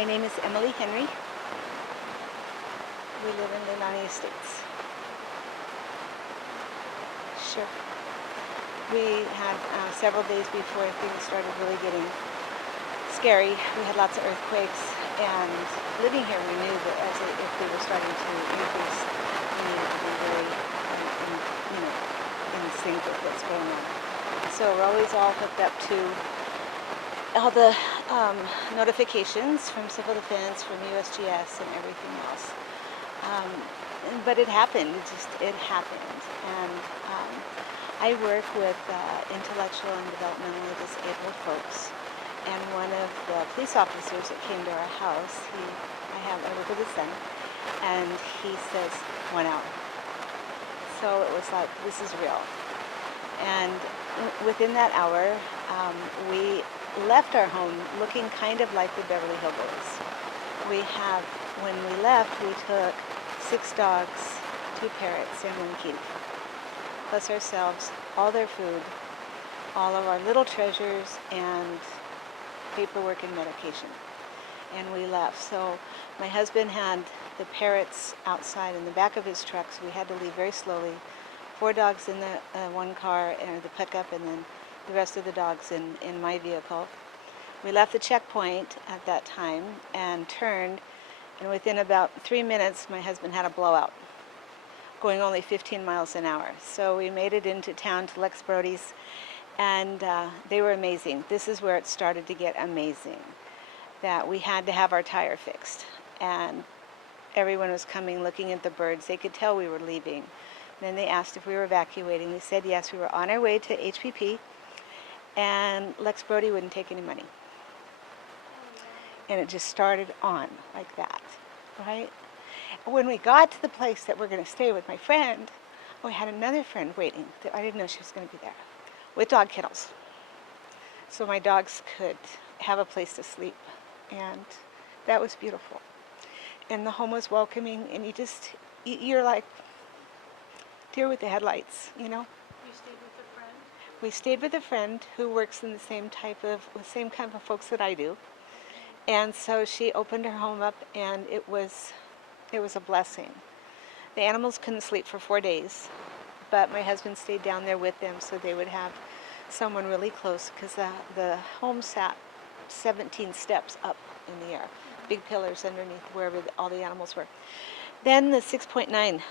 My name is Emily Henry. We live in Leilani Estates. Sure. We had several days before things started really getting scary. We had lots of earthquakes, and living here we knew that if we were starting to increase, we needed to be very in sync with what's going on. So we're always all hooked up to all the notifications from Civil Defense, from USGS, and everything else. But it happened. It happened. And I work with intellectual and developmentally disabled folks. And one of the police officers that came to our house, I work with his son, and he says, 1 hour. So it was like, this is real. And within that hour, we left our home looking kind of like the Beverly Hillbillies. When we left, we took 6 dogs, 2 parrots, and 1 kitty, plus ourselves, all their food, all of our little treasures, and paperwork and medication. And we left. So my husband had the parrots outside in the back of his truck, so we had to leave very slowly. 4 dogs in the one car, and the pickup, and then the rest of the dogs in my vehicle. We left the checkpoint at that time and turned, and within about 3 minutes, my husband had a blowout, going only 15 miles an hour. So we made it into town to Lex Brody's, and they were amazing. This is where it started to get amazing, that we had to have our tire fixed. And everyone was coming, looking at the birds. They could tell we were leaving. Then they asked if we were evacuating. We said yes, we were on our way to HPP, and Lex Brody wouldn't take any money. And it just started on like that, right? When we got to the place that we're going to stay with my friend, we had another friend waiting that I didn't know she was going to be there, with dog kennels. So my dogs could have a place to sleep, and that was beautiful. And the home was welcoming, and you're like deer with the headlights, you know? You stayed with a friend? We stayed with a friend who works in the same kind of folks that I do. And so she opened her home up, and it was a blessing. The animals couldn't sleep for 4 days, but my husband stayed down there with them so they would have someone really close, because the home sat 17 steps up in the air, big pillars underneath wherever all the animals were. Then the 6.9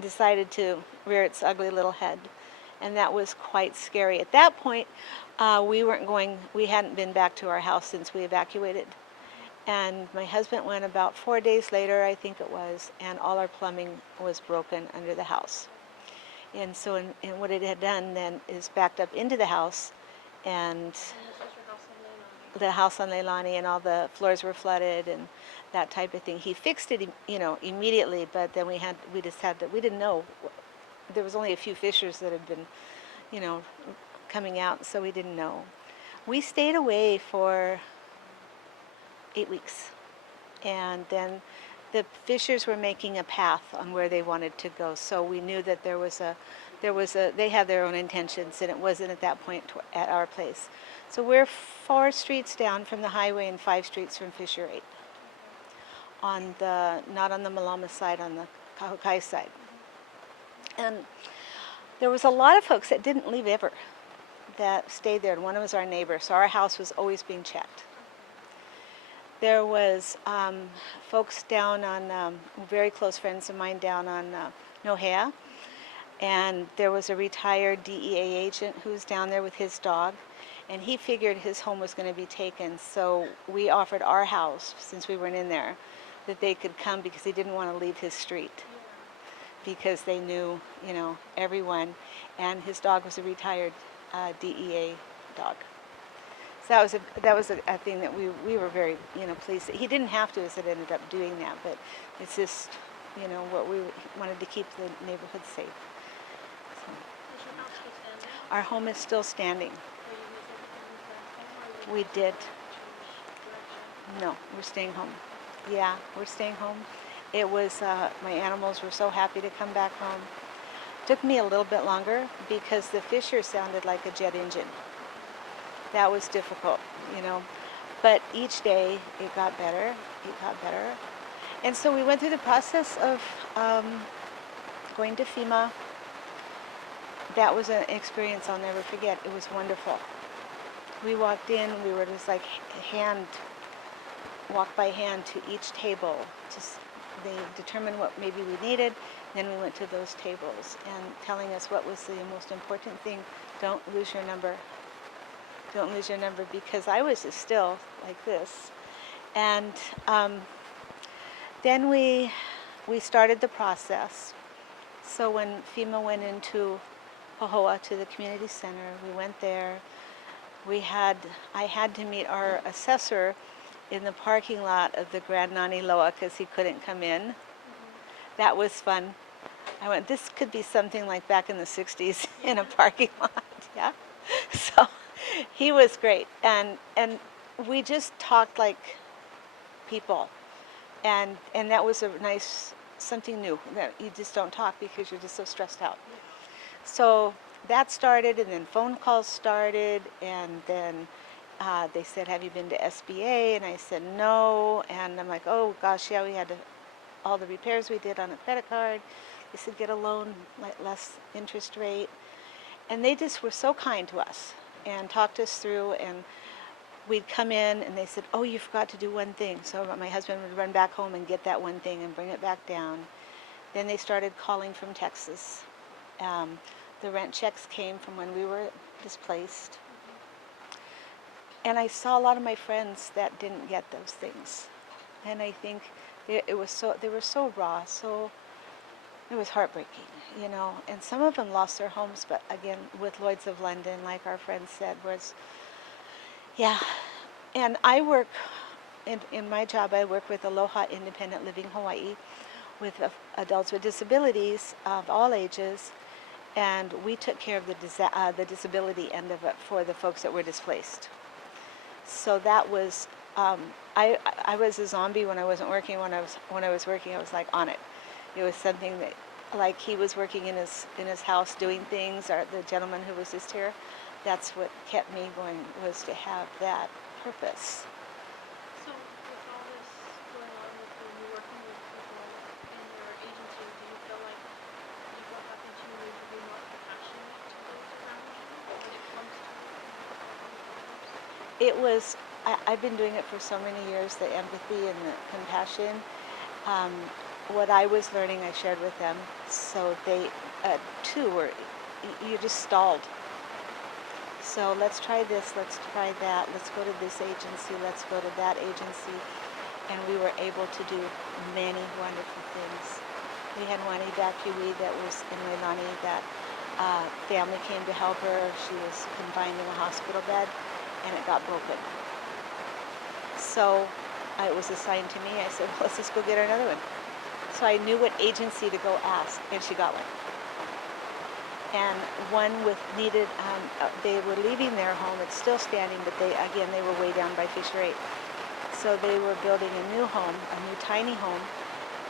decided to rear its ugly little head, and that was quite scary. At that point, we hadn't been back to our house since we evacuated. And my husband went about 4 days later, I think it was, and all our plumbing was broken under the house. And so and what it had done then is backed up into the house, and This was your house on Leilani? the house on Leilani, and all the floors were flooded and that type of thing. He fixed it, immediately, but then we didn't know. There was only a few fissures that had been, coming out, so we didn't know. We stayed away for 8 weeks, and then the fishers were making a path on where they wanted to go, so we knew that they had their own intentions, and it wasn't at that point at our place. So we're 4 streets down from the highway and 5 streets from Fisher 8. Not on the Malama side, on the Kahokai side. And there was a lot of folks that didn't leave ever, that stayed there, and one was our neighbor, so our house was always being checked. There was folks down on, very close friends of mine down on Nohea, and there was a retired DEA agent who was down there with his dog, and he figured his home was going to be taken, so we offered our house, since we weren't in there, that they could come, because he didn't want to leave his street, because they knew, everyone, and his dog was a retired DEA dog. So that was a thing that we were very, pleased that he didn't have to, as it ended up doing that, but it's just, what we wanted to keep the neighborhood safe. So. Is your house still standing? Our home is still standing. Are you moving from home? We did. Change direction? No, we're staying home. Yeah, we're staying home. It was, my animals were so happy to come back home. Took me a little bit longer because the fissure sounded like a jet engine. That was difficult, But each day it got better, it got better. And so we went through the process of going to FEMA. That was an experience I'll never forget. It was wonderful. We walked in, we were just like walk by hand to each table. They determined what maybe we needed, then we went to those tables and telling us what was the most important thing. Don't lose your number. Don't lose your number, because I was just still like this. And then we started the process. So when FEMA went into Pahoa to the community center, we went there. I had to meet our assessor in the parking lot of the Grand Nani Loa because he couldn't come in. That was fun. I went, this could be something like back in the 60s in a parking lot, yeah? So he was great. And we just talked like people. And that was a nice, something new, that you just don't talk because you're just so stressed out. So that started, and then phone calls started, and then they said, have you been to SBA? And I said, no. And I'm like, oh gosh, yeah, we had all the repairs we did on a credit card. They said, get a loan, less interest rate. And they just were so kind to us and talked us through, and we'd come in and they said, oh, you forgot to do one thing. So my husband would run back home and get that one thing and bring it back down. Then they started calling from Texas. The rent checks came from when we were displaced. And I saw a lot of my friends that didn't get those things. And I think they were so raw, so it was heartbreaking, you know. And some of them lost their homes, but again, with Lloyd's of London, like our friend said, was, yeah. And I work, in my job, I work with Aloha Independent Living Hawaii with adults with disabilities of all ages. And we took care of the disability end of it for the folks that were displaced. So that was, I was a zombie when I wasn't working. When I was working, I was like on it. It was something that, like, he was working in his house doing things, or the gentleman who was just here. That's what kept me going, was to have that purpose. So with all this going on with you working with people in your agency, do you feel like you go back into your need to be more compassionate to those around you when it comes to others? It was, I've been doing it for so many years, the empathy and the compassion. What I was learning, I shared with them. So they, too, you just stalled. So let's try this, let's try that, let's go to this agency, let's go to that agency. And we were able to do many wonderful things. We had one evacuee that was in Leilani that family came to help her. She was confined in a hospital bed, and it got broken. So it was assigned to me. I said, well, let's just go get her another one. So I knew what agency to go ask, and she got one. And one with needed, they were leaving their home. It's still standing, but they were way down by Fisher 8. So they were building a new home, a new tiny home,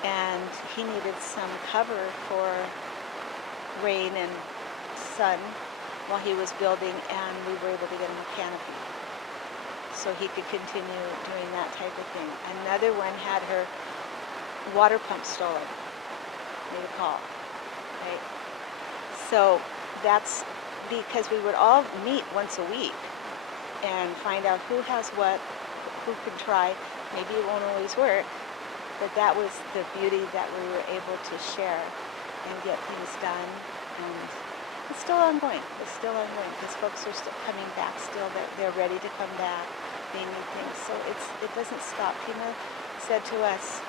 and he needed some cover for rain and sun while he was building, and we were able to get him a canopy so he could continue doing that type of thing. Another one had her water pump stolen. Made a call, right? So that's because we would all meet once a week and find out who has what, who can try. Maybe it won't always work, but that was the beauty that we were able to share and get things done. And it's still ongoing. It's still ongoing because folks are still coming back. Still, they're ready to come back. They need things, so it doesn't stop. FEMA said to us,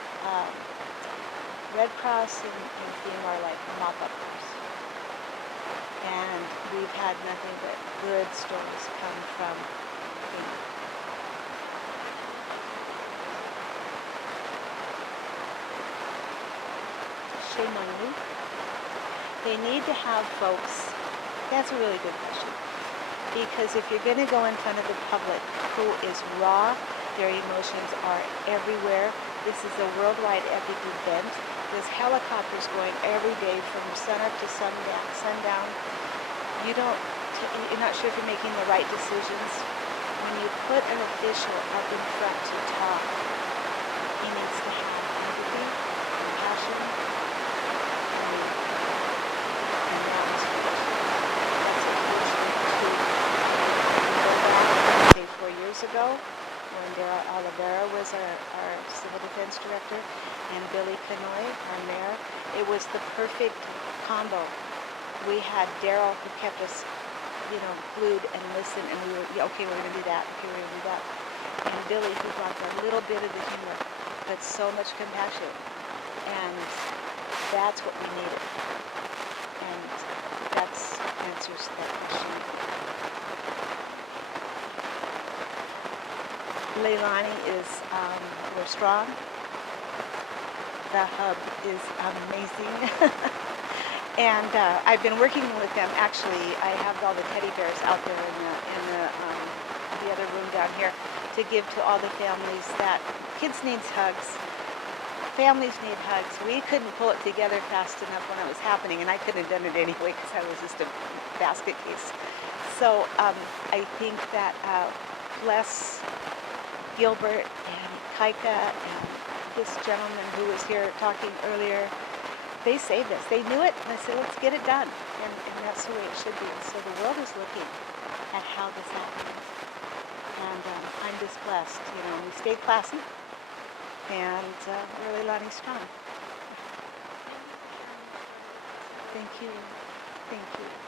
Red Cross and FEMA are like mop-uppers. And we've had nothing but good stories come from FEMA. Shame on you. They need to have folks. That's a really good question. Because if you're going to go in front of the public who is raw, their emotions are everywhere. This is a worldwide epic event. There's helicopters going every day from sunup to sundown. You're not sure if you're making the right decisions. when you put an official up in front to talk, he needs to have empathy, compassion, and that was huge. That's a huge thing to know that, say 4 years ago, when Daryl Oliveira was our civil defense director, and Billy Canoy, our mayor. It was the perfect combo. We had Daryl who kept us, glued and listened, and we were, yeah, okay, we're gonna do that, okay, we're gonna do that. And Billy who brought that little bit of the humor, but so much compassion. And that's what we needed. And that's answers that question. Leilani is, we're strong. The hub is amazing. And I've been working with them. Actually, I have all the teddy bears out there in the other room down here to give to all the families that kids need hugs. Families need hugs. We couldn't pull it together fast enough when it was happening, and I couldn't have done it anyway because I was just a basket case. So I think that bless Gilbert and Kaika and this gentleman who was here talking earlier, they saved us. They knew it, and they said, let's get it done. And that's the way it should be. So the world is looking at how this happens. And I'm just blessed. We stayed classy, and we're really strong. Thank you for sharing your story with us. Thank you. Thank you.